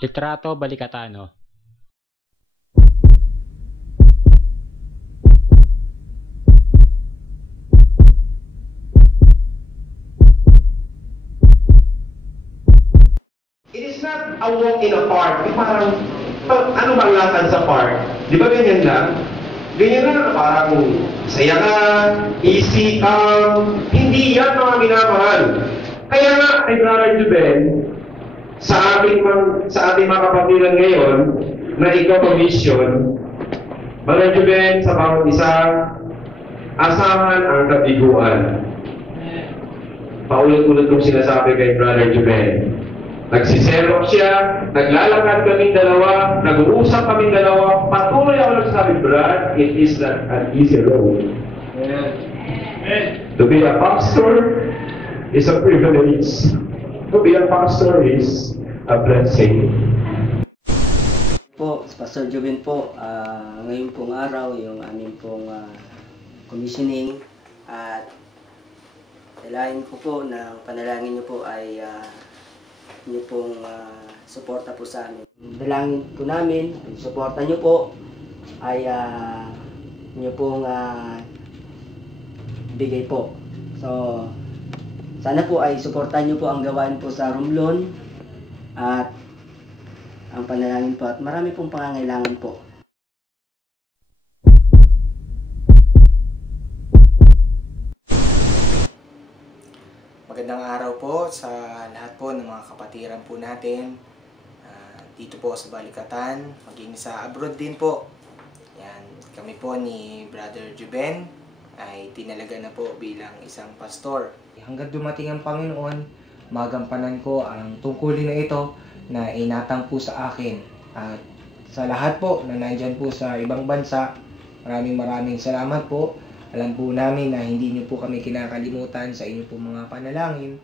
Litrato Balikatano. It is not a walk in a park. Parang, ano bang lakad sa park? Di ba ganyan lang? Ganyan lang na parang saya ka, easy, hindi yan mga minamahal. Kaya nga, kay Brother Juben, sa ating mga kapatiran ngayon, na ikaw pag-mission, Brother Juben, sa bawat isa, asahan ang kabiguan. Paulit-ulit kong sinasabi kay Brother Juben. Nagsiserok siya, naglalakad kaming dalawa, nag-uusap kaming dalawa, patuloy ako nagsasabi, Brad, it is not an easy road. To be a pastor is a privilege. To be a pastor is a blessing. Po, Pastor Juben po, ngayon pong araw, yung aming pong commissioning at dalahin ko po na panalangin niyo po ay niyo pong suporta po sa amin. Dalangin po namin, suporta niyo po ay niyo pong bigay po. So, sana po ay suportahan niyo po ang gawain po sa Romblon at ang panalangin po at marami pong pangangailangan po. Magandang araw po sa lahat po ng mga kapatiran po natin dito po sa Balikatan, maging sa abroad din po. Yan, kami po ni Brother Juben ay tinalaga na po bilang isang pastor. Hanggang dumating ang Panginoon, magampanan ko ang tungkulin na ito na inatang po sa akin. At sa lahat po na nandyan po sa ibang bansa, maraming salamat po. Alam po namin na hindi niyo po kami kinakalimutan sa inyo po mga panalangin.